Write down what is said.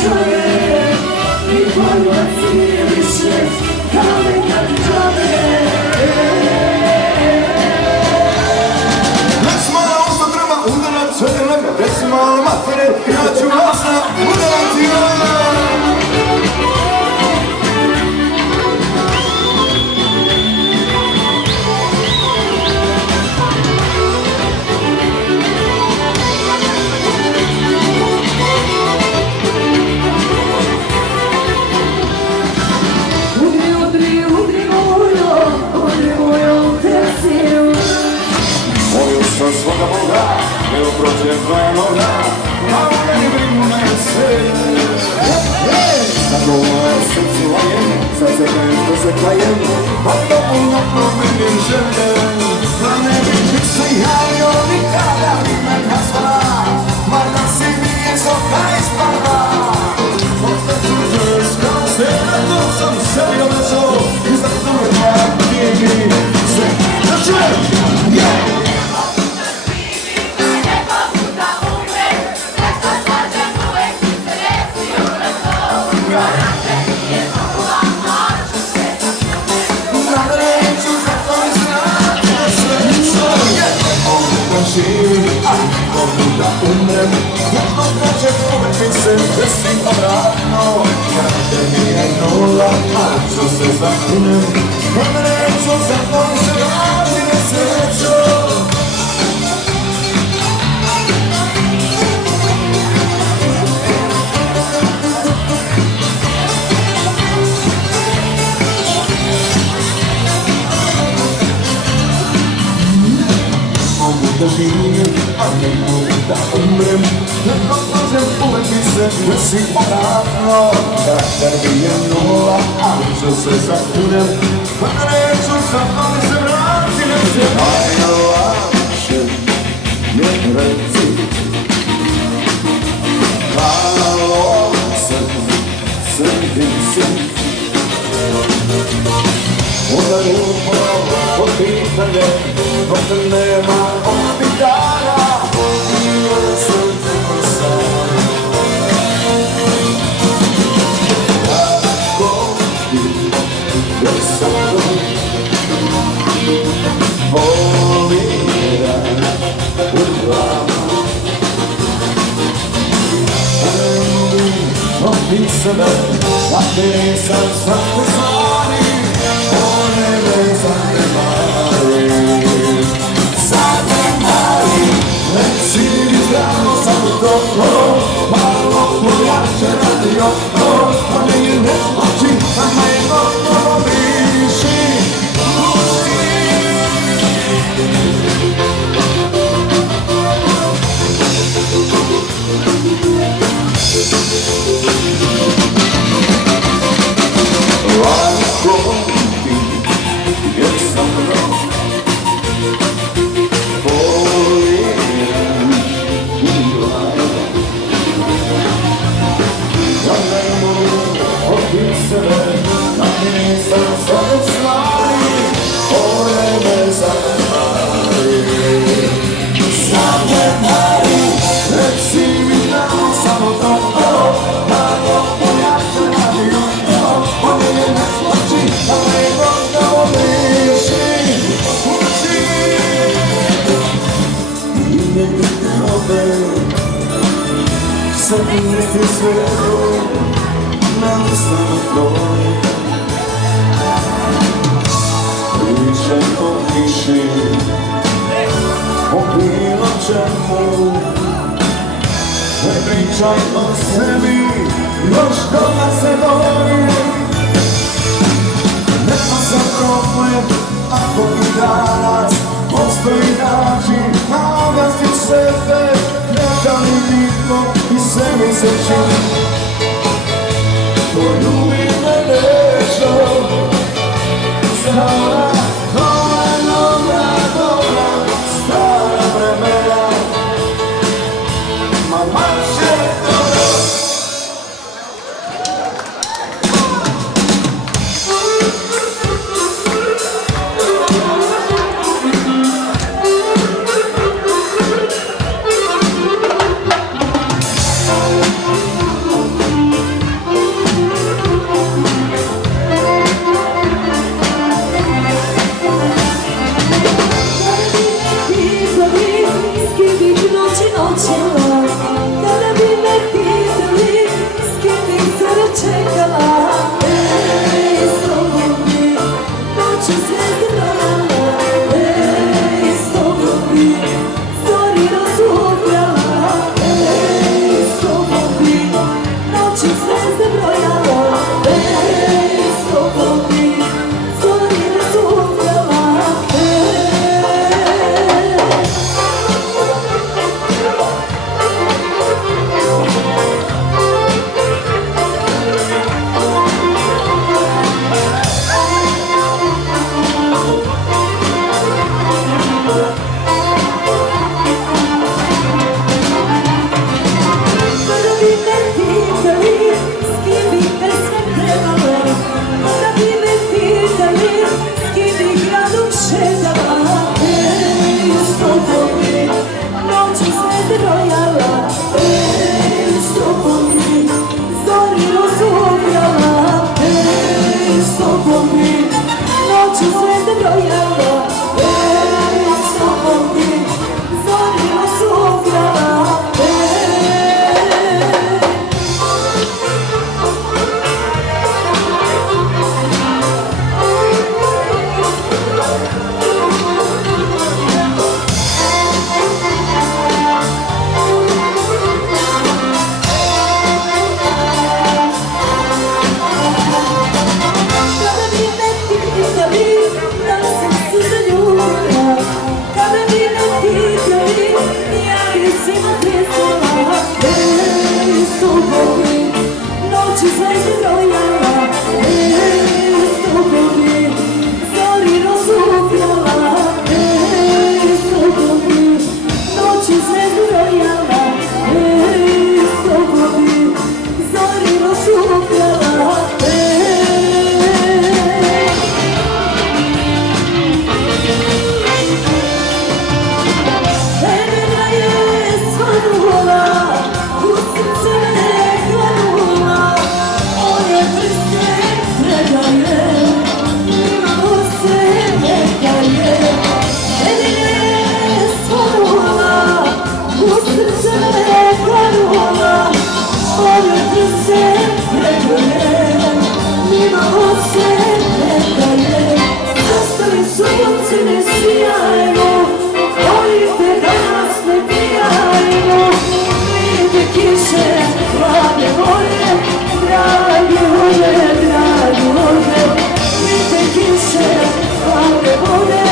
człowiek i pojmacuje się dalej jak człowiek. Let's mala usta treba udarat sve neka, reci mala matere, ja ću vas na udarati ona. Sa svoga Boga, evo prođe tvoja noga, a u meni brigu ne se. Sad u moje srcu lajem, sad se nešto se klajem, a dovoljno promenim žene. Da ne bih se javio nikada bi me nazvala, ma da si mi je zoka ispada. Ostaću ženska, sredno sam sebi obećao, i za toga nije mi sve. Znači, yeah! Da umrem, jedno kaže uvek mi se desim obratno. Karakter mi je nula, ali ću se zakunem, kad neću za tvoj se vrati nesrećo. Da živim, a ne mogu da umrem, jedno kažem uvek mi se desim obratno. Karakter mi je nula, ali ću se zakunem, kad neću za tvoj se vrati nesrećo. Najlakše je reci, malo srdim si. Onda ljubav od pitanje, dok nema odbitanja, i srdim sam. Tako ti je sam voliran u glavu. A ne mogu od sebe, a te nisam sad te stvari. One me zanemari, reci mi zdravo samo dobro, malo pojače radi oko, a ne je oči, a me gotovo viši, uši. Lako ti je sa mnom, voliran u glavu. Ja ne mogu od sebe, da nisam sve stvari, one me zanemari. Zanemari, reci mi znamo samo dobro, malo pojače radi oko, on je ne slači, a me gotovo viši, uči. I nek grobe, sad misli svetu, na ustanu tvoj. Pričaj o tiši, o bilo čemu, ne pričaj o sebi, još koga se boji. Nema sam problem, ako i danas postoji način, a ogasi sebe, neka mi niko i sebi se čini. Poljubi me nešto, stara, dobra, stara vremena, ma mače dobro. zvijezde brojalo, s tobom bi zori razumljala. Kada bi me pitali s kim bi pesme pevale, kada bi me pitali s kim bi gradom šetala, s tobom bi noću zvijezde brojala, s tobom bi zori razumljala, s tobom bi noću zvijezde brojala, s tobom bi zori razumljala. Kada bi me pitali da li sam se zaljubila, kada bi me pitali ja li si me pjesala, s tobom bi noću zvijezde brojala, s tobom bi zori razumljala, s tobom bi noću zvijezde brojala, s tobom bi zori razumljala. Vremena je svanula, u srce me granula, moje prste predaje, nimalo se ne daje. Vremena je svanula, u srce me granula, moje prste predaje, nimalo se ne daje. Zastali su ocene sjajno, volite da nas ne pijajmo, vidite kiše, plave vode, drage vode, drage vode, vidite kiše, plave vode,